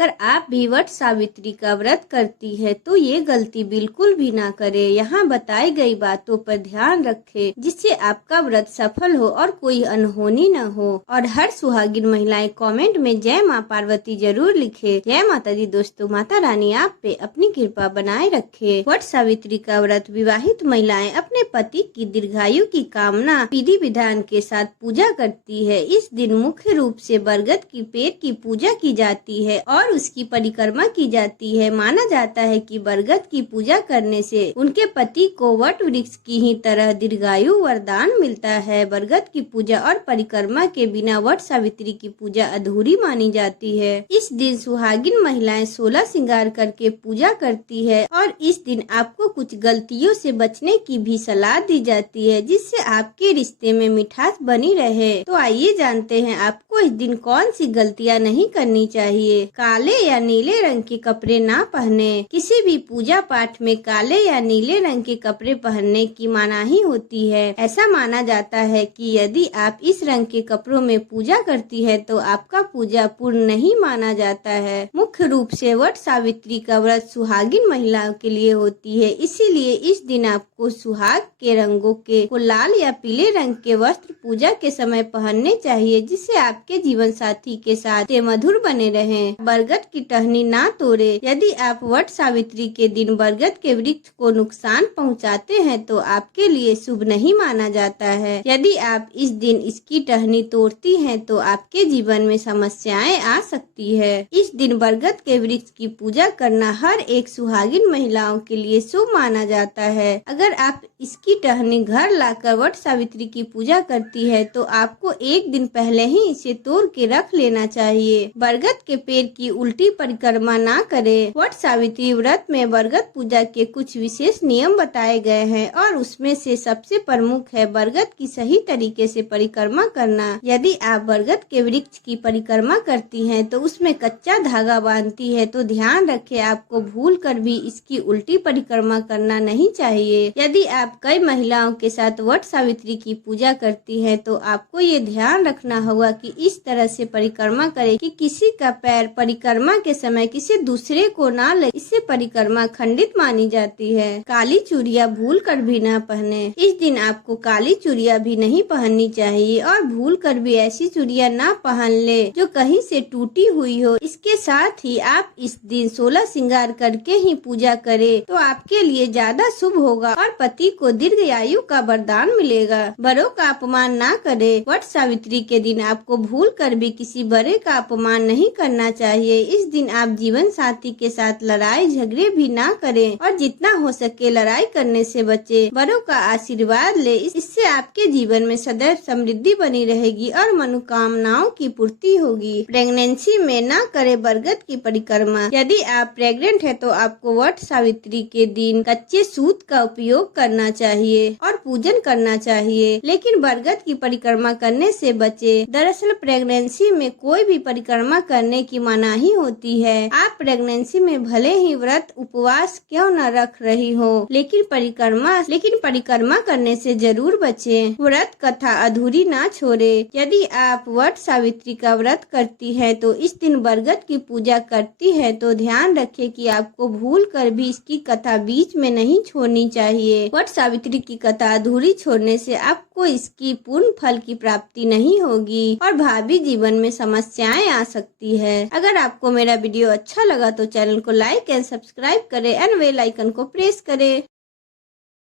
अगर आप भी वट सावित्री का व्रत करती है तो ये गलती बिल्कुल भी ना करे। यहाँ बताई गई बातों पर ध्यान रखें जिससे आपका व्रत सफल हो और कोई अनहोनी न हो। और हर सुहागिन महिलाएं कमेंट में जय माँ पार्वती जरूर लिखे। जय माता दी। दोस्तों, माता रानी आप पे अपनी कृपा बनाए रखे। वट सावित्री का व्रत विवाहित महिलाएं अपने पति की दीर्घायु की कामना विधि विधान के साथ पूजा करती है। इस दिन मुख्य रूप से बरगद की पेड़ की पूजा की जाती है और उसकी परिक्रमा की जाती है। माना जाता है कि बरगद की पूजा करने से उनके पति को वट वृक्ष की ही तरह दीर्घायु वरदान मिलता है। बरगद की पूजा और परिक्रमा के बिना वट सावित्री की पूजा अधूरी मानी जाती है। इस दिन सुहागिन महिलाएं 16 श्रृंगार करके पूजा करती है और इस दिन आपको कुछ गलतियों से बचने की भी सलाह दी जाती है जिससे आपके रिश्ते में मिठास बनी रहे। तो आइए जानते हैं आपको इस दिन कौन सी गलतियां नहीं करनी चाहिए। काले या नीले रंग के कपड़े ना पहने। किसी भी पूजा पाठ में काले या नीले रंग के कपड़े पहनने की मनाही होती है। ऐसा माना जाता है कि यदि आप इस रंग के कपड़ों में पूजा करती है तो आपका पूजा पूर्ण नहीं माना जाता है। मुख्य रूप से वट सावित्री का व्रत सुहागिन महिलाओं के लिए होती है, इसीलिए इस दिन आपको सुहाग के रंगों के को लाल या पीले रंग के वस्त्र पूजा के समय पहनने चाहिए जिससे आपके जीवन साथी के साथ मधुर बने रहें। बरगद की टहनी ना तोड़े। यदि आप वट सावित्री के दिन बरगद के वृक्ष को नुकसान पहुंचाते हैं तो आपके लिए शुभ नहीं माना जाता है। यदि आप इस दिन इसकी टहनी तोड़ती हैं तो आपके जीवन में समस्याएं आ सकती है। इस दिन बरगद के वृक्ष की पूजा करना हर एक सुहागिन महिलाओं के लिए शुभ माना जाता है। अगर आप इसकी टहनी घर लाकर वट सावित्री की पूजा करती है तो आपको एक दिन पहले ही इसे तोड़ के रख लेना चाहिए। बरगद के पेड़ की उल्टी परिक्रमा ना करें। वट सावित्री व्रत में बरगद पूजा के कुछ विशेष नियम बताए गए हैं और उसमें से सबसे प्रमुख है बरगद की सही तरीके से परिक्रमा करना। यदि आप बरगद के वृक्ष की परिक्रमा करती हैं तो उसमें कच्चा धागा बांधती है तो ध्यान रखें आपको भूल कर भी इसकी उल्टी परिक्रमा करना नहीं चाहिए। यदि आप कई महिलाओं के साथ वट सावित्री की पूजा करती है तो आपको ये ध्यान रखना होगा कि इस तरह से परिक्रमा करें कि किसी का पैर परिक्रमा के समय किसी दूसरे को ना ले। इससे परिक्रमा खंडित मानी जाती है। काली चूड़ियां भूल कर भी ना पहने। इस दिन आपको काली चूड़ियां भी नहीं पहननी चाहिए और भूल कर भी ऐसी चूड़ियां ना पहन ले जो कहीं से टूटी हुई हो। इसके साथ ही आप इस दिन 16 श्रृंगार करके ही पूजा करें तो आपके लिए ज्यादा शुभ होगा और पति को दीर्घायु का वरदान मिलेगा। बड़ों का अपमान ना करे। वट सावित्री के दिन आपको भूल कर भी किसी बड़े का अपमान नहीं करना चाहिए। इस दिन आप जीवन साथी के साथ लड़ाई झगड़े भी ना करें और जितना हो सके लड़ाई करने से बचे। बड़ों का आशीर्वाद ले। इससे आपके जीवन में सदैव समृद्धि बनी रहेगी और मनोकामनाओं की पूर्ति होगी। प्रेगनेंसी में ना करे बरगद की परिक्रमा। यदि आप प्रेग्नेंट है तो आपको वट सावित्री के दिन कच्चे सूत का उपयोग करना चाहिए और पूजन करना चाहिए, लेकिन बरगद की परिक्रमा करने से बचे। दरअसल प्रेगनेंसी में कोई भी परिक्रमा करने की मनाही होती है। आप प्रेगनेंसी में भले ही व्रत उपवास क्यों न रख रही हो लेकिन परिक्रमा करने से जरूर बचें। व्रत कथा अधूरी ना छोड़े। यदि आप वट सावित्री का व्रत करती है तो इस दिन बरगद की पूजा करती है तो ध्यान रखें कि आपको भूल कर भी इसकी कथा बीच में नहीं छोड़नी चाहिए। वट सावित्री की कथा अधूरी छोड़ने से आपको इसकी पूर्ण फल की प्राप्ति नहीं होगी और भावी जीवन में समस्याएं आ सकती है। अगर आपको मेरा वीडियो अच्छा लगा तो चैनल को लाइक एंड सब्सक्राइब करें एंड बेल आइकन को प्रेस करें।